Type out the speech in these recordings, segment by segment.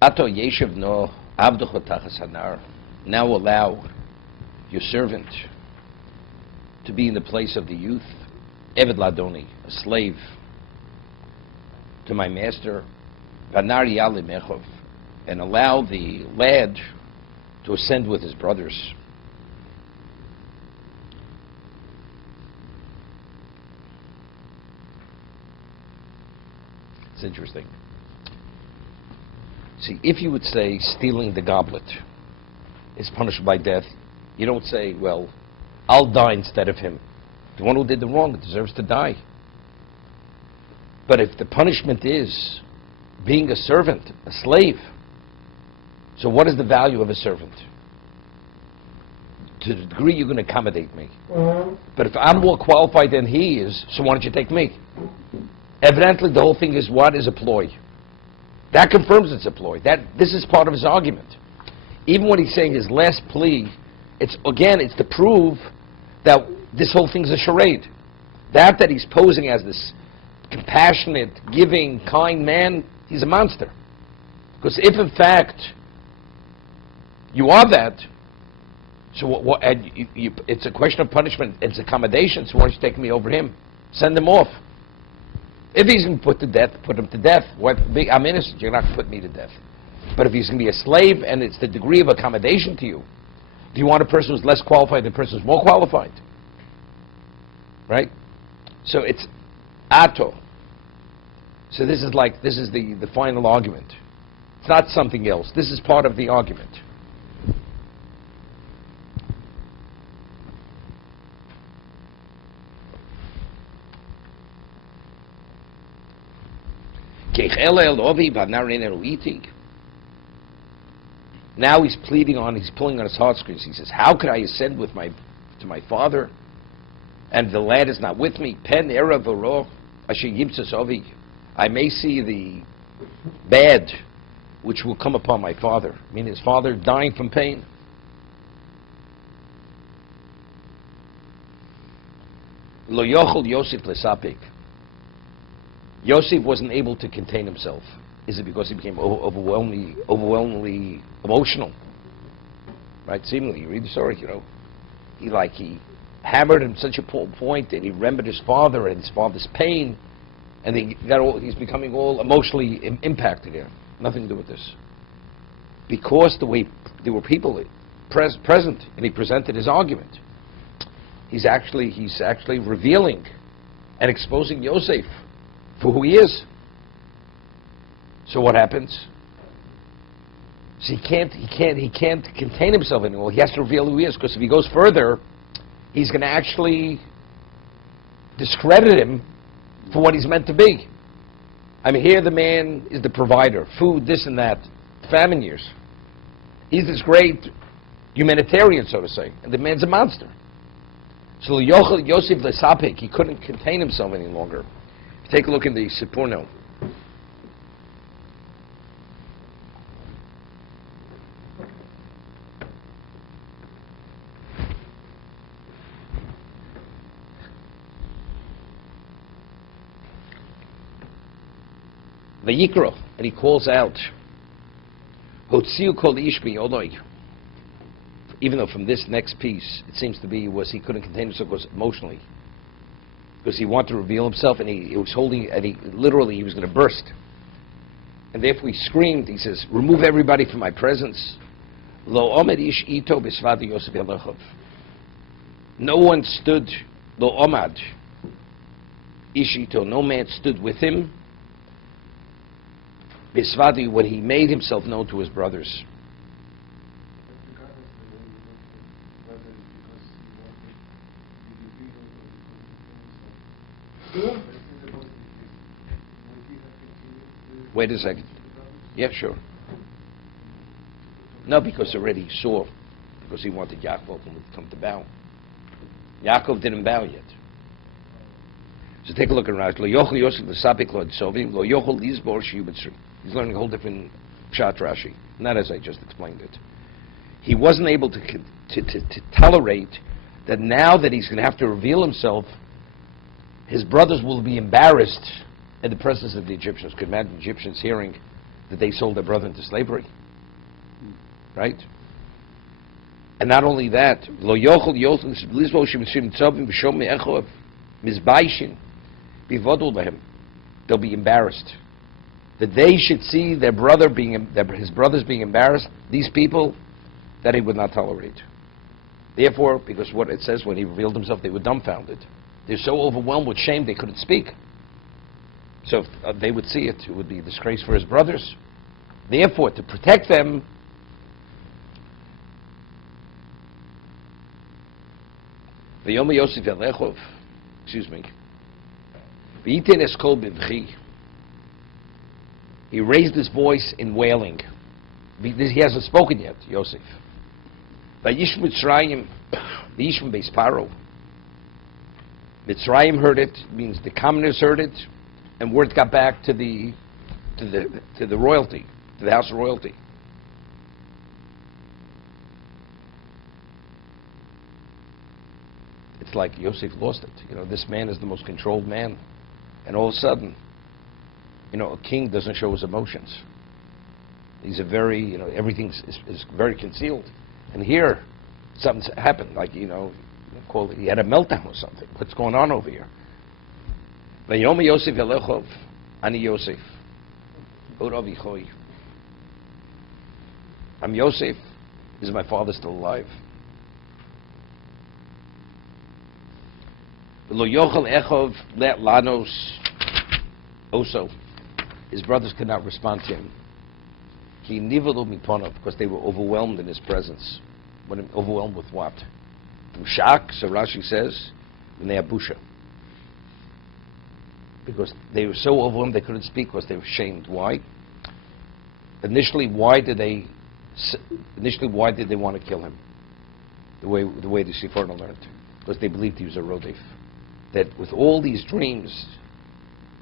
Ato yeshiv no avducho tachas hanar. Now allow your servant to be in the place of the youth. Eved ladoni, a slave to my master. Vanar yali mechov, and allow the lad to ascend with his brothers. It's interesting. See, if you would say stealing the goblet is punished by death, you don't say, well, I'll die instead of him. The one who did the wrong deserves to die. But if the punishment is being a servant, a slave, so what is the value of a servant? To the degree you're going to accommodate me. But if I'm more qualified than he is, so why don't you take me? Evidently, the whole thing is what is a ploy. That confirms it's a ploy. This is part of his argument. Even when he's saying his last plea, it's to prove that this whole thing's a charade. That he's posing as this compassionate, giving, kind man, he's a monster. Because if in fact you are that, so it's a question of punishment, it's accommodation, so why don't you take me over him? Send him off. If he's going to put him to death. I'm innocent, you're not going to put me to death. But if he's going to be a slave and it's the degree of accommodation to you, do you want a person who's less qualified than a person who's more qualified? Right? So it's ato. So this is the final argument. It's not something else. This is part of the argument. Now he's pulling on his heartstrings. He says, how could I ascend to my father, and the lad is not with me? Pen era v'ro asher yimtzas ovi. I may see the bad which will come upon my father. I mean, his father dying from pain. Lo yochel Yosef lesapik. Yosef wasn't able to contain himself. Is it because he became overwhelmingly emotional? Right? Seemingly, you read the story, he hammered him to such a point that he remembered his father and his father's pain, and he's becoming all emotionally impacted here. Nothing to do with this. Because there were people present, and he presented his argument. He's actually revealing and exposing Yosef for who he is. So what happens? So he can't contain himself anymore. He has to reveal who he is, because if he goes further, he's going to actually discredit him for what he's meant to be. I mean, here the man is the provider, food, this and that, famine years. He's this great humanitarian, so to say, and the man's a monster. So Yosef Lesapik, he couldn't contain himself any longer. Take a look in the Sipurno. Vayikra, and he calls out, Hotziu kol ish biyodoi. Even though from this next piece, it seems to be he couldn't contain himself emotionally. Because he wanted to reveal himself, and he was holding, and he was going to burst. And therefore he screamed, he says, remove everybody from my presence. Lo omed ish ito b'svad Yosef Elechov. No one stood, lo omad ish ito, no man stood with him, b'svad, when he made himself known to his brothers. Wait a second. Yeah, sure. No, because already he saw, because he wanted Yaakov to come to bow. Yaakov didn't bow yet. So take a look at Rashi. Lo yochel Yosef l'sapik lo tzovim, lo yochel lizbor shiyubitzri. He's learning a whole different pshat Rashi, not as I just explained it. He wasn't able to tolerate that now that he's going to have to reveal himself, his brothers will be embarrassed in the presence of the Egyptians. Could imagine the Egyptians hearing that they sold their brother into slavery, right? And not only that, lo yochel yochel lizbo shemishim tzavim v'shom me'echov mizbaishin bivodul behem. They'll be embarrassed that they should see their brother his brothers being embarrassed. These people that he would not tolerate. Therefore, because what it says when he revealed himself, they were dumbfounded. They're so overwhelmed with shame they couldn't speak. So if they would see it, it would be a disgrace for his brothers. Therefore, to protect them, V'yom Yosef Yalechov, excuse me, V'yitin eskol b'vchi. He raised his voice in wailing. He hasn't spoken yet, Yosef. Vayish Mitzrayim, V'yishim Beis Paro. Mitzrayim heard it, means the commoners heard it, and word got back to the royalty, to the house of royalty. It's like Yosef lost it. You know, this man is the most controlled man, and all of a sudden, you know, a king doesn't show his emotions. He's a very, you know, everything is very concealed. And here, something's happened, like, you know, he had a meltdown or something. What's going on over here? Vayom Yosef Yalechov, Ani Yosef, Urav Yichoi. I'm Yosef. Is my father still alive? Lo Yochel Echov Let Lanos Oso. His brothers could not respond to him. He nivelu miponov, because they were overwhelmed in his presence. Overwhelmed with what? Bushak, so Rashi says, Busha. Because they were so overwhelmed they couldn't speak because they were shamed. Why? Initially, why did they want to kill him? The way the Sifron learned. Because they believed he was a Rodef. That with all these dreams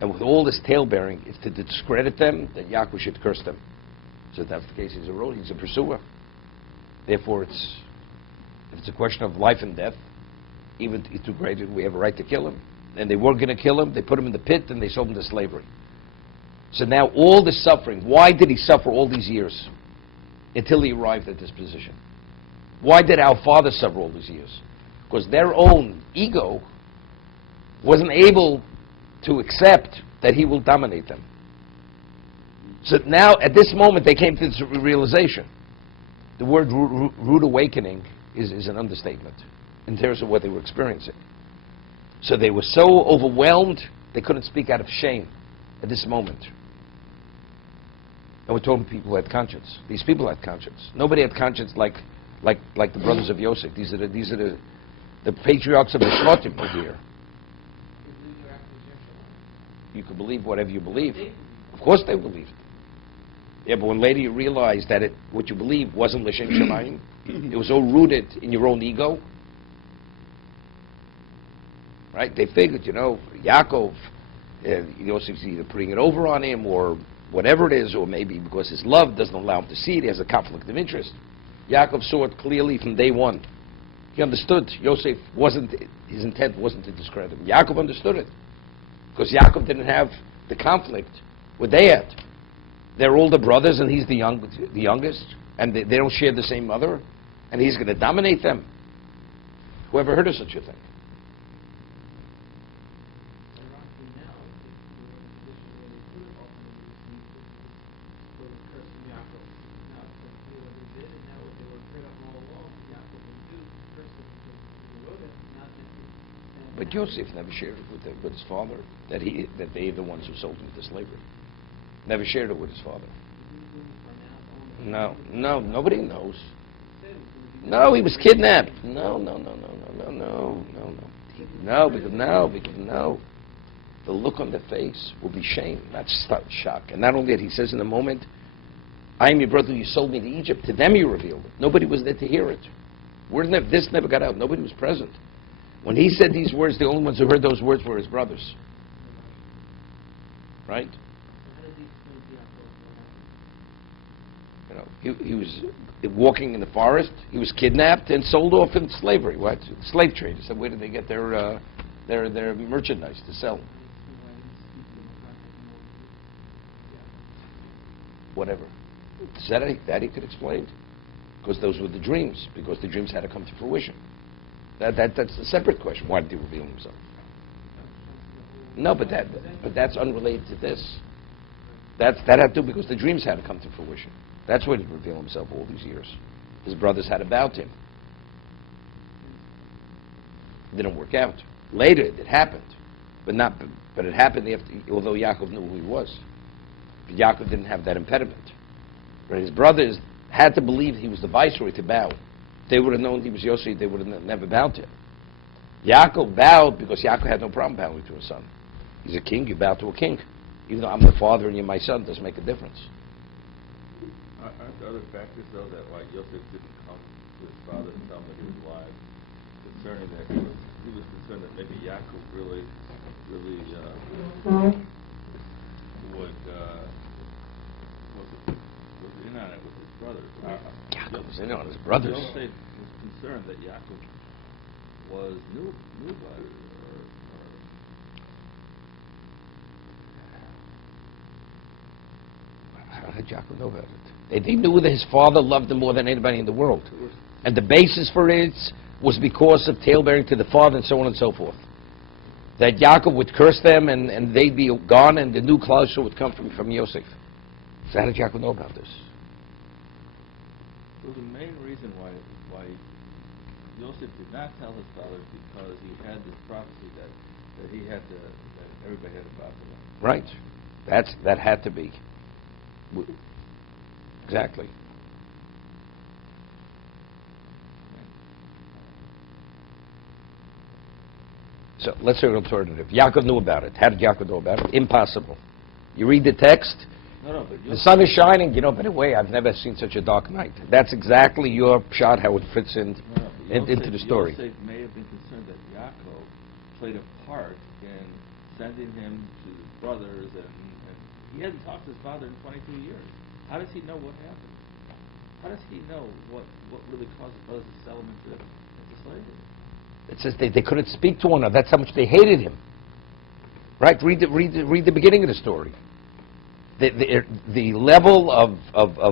and with all this tale-bearing, it's to discredit them, that Yaakov should curse them. So if that's the case, he's a Rodef, he's a pursuer. Therefore, if it's a question of life and death, even to great, we have a right to kill him. And they were going to kill him, they put him in the pit, and they sold him to slavery. So now all this suffering, why did he suffer all these years until he arrived at this position? Why did our father suffer all these years? Because their own ego wasn't able to accept that he will dominate them. So now, at this moment, they came to this realization. The word rude awakening is an understatement in terms of what they were experiencing. So they were so overwhelmed, they couldn't speak out of shame at this moment. And we're talking people who had conscience. These people had conscience. Nobody had conscience like the brothers of Yosef. These are the patriarchs of the Shlotim were here. You can believe whatever you believe. Of course they believed. Yeah, but when later you realize that what you believed wasn't L'Shem Shamayim, it was all rooted in your own ego. Right? They figured, Yaakov, Yosef's either putting it over on him or whatever it is, or maybe because his love doesn't allow him to see it, he has a conflict of interest. Yaakov saw it clearly from day one. He understood Yosef his intent wasn't to discredit him. Yaakov understood it. Because Yaakov didn't have the conflict what they had. They're older brothers and he's the youngest, and they don't share the same mother, and he's going to dominate them. Whoever heard of such a thing? But Yosef never shared it with his father, that they're the ones who sold him to slavery. Never shared it with his father. No, nobody knows. No, he was kidnapped. No. The look on the face will be shame, not shock. And not only that, he says in a moment, I am your brother, you sold me to Egypt. To them you revealed it. Nobody was there to hear it. This never got out. Nobody was present. When he said these words, the only ones who heard those words were his brothers. Right? He was walking in the forest. He was kidnapped and sold off in slavery. What? Slave trade. He said, where did they get their merchandise to sell? whatever. That he could explain. Because those were the dreams, because the dreams had to come to fruition. That's a separate question. Why did he reveal himself? No, but that's unrelated to this. That had to do because the dreams had to come to fruition. That's why he revealed himself all these years. His brothers had about him. It didn't work out. Later it happened, but it happened after, although Yaakov knew who he was. But Yaakov didn't have that impediment. But his brothers had to believe he was the viceroy to bow. If they would have known he was Yosef, they would have never bowed to him. Yaakov bowed because Yaakov had no problem bowing to his son. He's a king, you bow to a king. Even though I'm the father and you're my son, doesn't make a difference. Aren't there other factors, though, that why Yosef didn't come to his father and tell him that he was alive? Concerning that he was concerned that maybe Yaakov really was in on it with his brothers. Yaakov was in on his brothers. Yosef was concerned that Yaakov knew about it. How did Yaakov know about it? They knew that his father loved him more than anybody in the world. And the basis for it was because of talebearing to the father and so on and so forth. That Yaakov would curse them and they'd be gone and the new Klausha would come from Yosef. So how did Yaakov know about this? So the main reason why Yosef did not tell his father because he had this prophecy that everybody had to bow to him. Right. That had to be. Exactly. So let's say an alternative. Yaakov knew about it. How did Yaakov know about it? Impossible. You read the text. No, but the sun is shining. By the way, I've never seen such a dark night. That's exactly your shot, how it fits into the story. Yosef may have been concerned that Yaakov played a part in sending him to his brothers, and he hadn't talked to his father in 22 years. How does he know what happened? How does he know what really caused his brothers to sell him into slavery? It says they couldn't speak to one another. That's how much they hated him. Right? Read the beginning of the story. The level of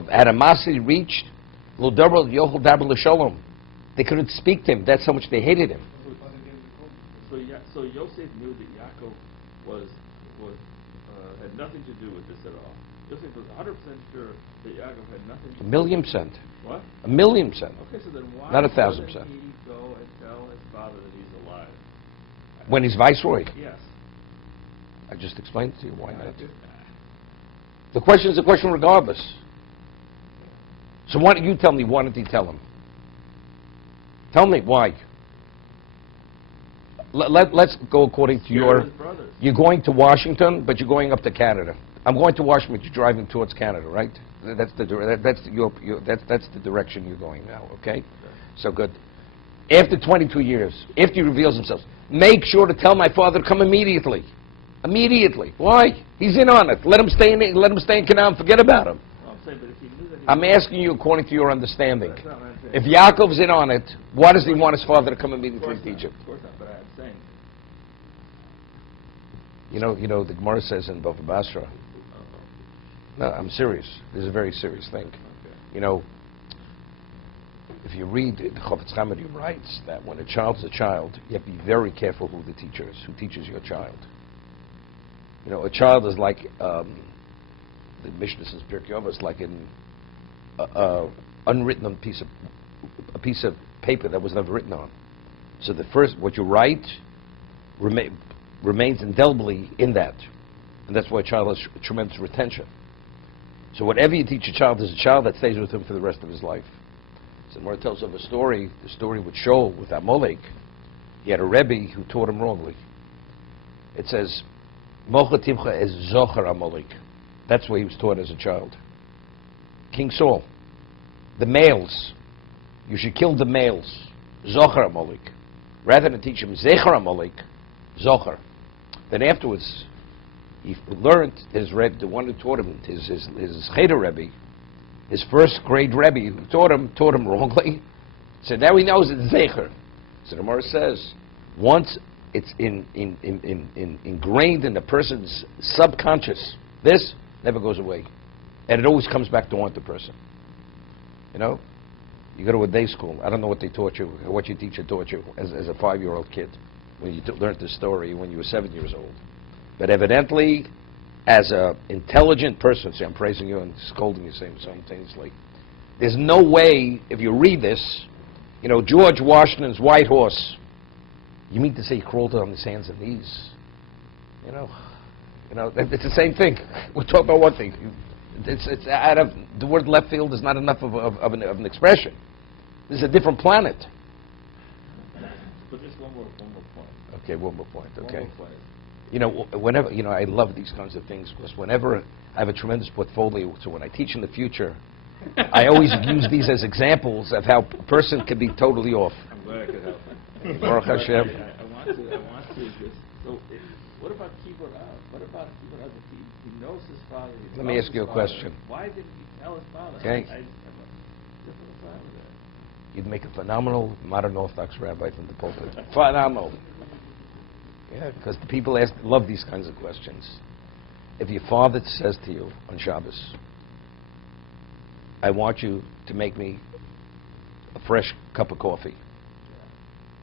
animosity reached. They couldn't speak to him. That's how much they hated him. So Yosef knew that Yaakov had nothing to do with this at all. Yosef was 100% sure that Yaakov had nothing to do with it. 1,000,000%. What? 1,000,000%. Okay, so then why not 1,000%. Doesn't he go and tell his father that he's alive? When he's viceroy. Yes. I just explained to you why not. The question is a question regardless. So why don't you tell me, why didn't he tell him? Tell me why. Let's go according to you're going to Washington, but you're going up to Canada. I'm going to Washington, but you're driving towards Canada, right? That's the direction you're going now, okay? So good. After 22 years, after he reveals himself, make sure to tell my father to come immediately. Immediately. Why? He's in on it. Let him stay in Canaan and forget about him. Well, I'm saying, but if he knew that I'm asking you according to your understanding. If Yaakov's in on it, why does he want his father to come immediately to Egypt? Of course not, but I'm saying. The Gemara says in Bava Basra. No, I'm serious. This is a very serious thing. Okay. If you read, the Chofetz Chaim writes that when a child's a child, you have to be very careful who the teacher is, who teaches your child. A child is like, the Mishnah says, Pirkei Avos, is like an unwritten piece of paper that was never written on. So what you write remains indelibly in that. And that's why a child has tremendous retention. So whatever you teach a child is a child that stays with him for the rest of his life. So Mora tells of a story, the story with Shaul, with Amalek. He had a Rebbe who taught him wrongly. It says, Mocha Timcha es Zocher Amalek. That's what he was taught as a child. King Saul, the males, you should kill the males. Zocher Amalek. Rather than teach him Zecher Amalek, Zocher. Then afterwards, he learned the one who taught him, his Cheder Rebbe, his first grade Rebbe who taught him wrongly. So now he knows it's Zecher. So the Gemara says, once it's ingrained in the person's subconscious, this never goes away. And it always comes back to haunt the person. You know? You go to a day school. I don't know what they taught you, what your teacher taught you as a 5-year-old kid when you learned the story when you were 7 years old. But evidently, as an intelligent person, see, I'm praising you and scolding you simultaneously, there's no way, if you read this, you know, George Washington's white horse, you mean to say he crawled on his hands and knees? You know, it's the same thing. We're talking about one thing. It's out of the word left field is not enough of an expression. This is a different planet. But just one more point. Okay, one more point. Okay. One more point. You know, whenever, you know, I love these kinds of things because whenever I have a tremendous portfolio, so when I teach in the future, I always use these as examples of how a person can be totally off. I'm glad I could help. Baruch Hashem. I want to just. So, what about Kibbutz? What about Kibbutz? He knows his father. Let me ask you a question. Why didn't he tell his father? Okay. I just have a different plan with that. You'd make a phenomenal modern Orthodox rabbi from the pulpit. Phenomenal. Yeah, because the people love these kinds of questions. If your father says to you on Shabbos, I want you to make me a fresh cup of coffee,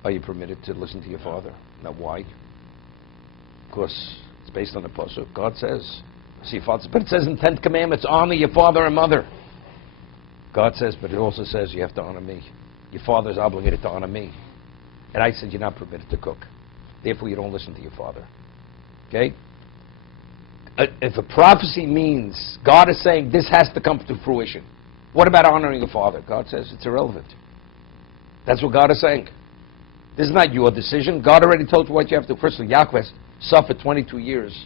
are you permitted to listen to your father? Now, why? Because it's based on the pasuk. God says, see, father, but it says in 10th Commandments, honor your father and mother. God says, but it also says you have to honor me. Your father is obligated to honor me. And I said, you're not permitted to cook. Therefore, you don't listen to your father. Okay? If a prophecy means God is saying this has to come to fruition, what about honoring your father? God says it's irrelevant. That's what God is saying. This is not your decision. God already told you what you have to. First of all, Yaakov suffered 22 years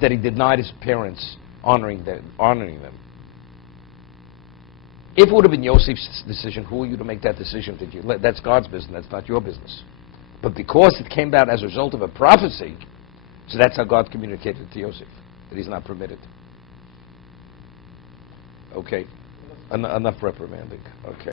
that he denied his parents honoring them. If it would have been Yosef's decision, who are you to make that decision? That's God's business. That's not your business. But because it came out as a result of a prophecy, so that's how God communicated to Yosef, that he's not permitted. Okay. Enough reprimanding. Okay.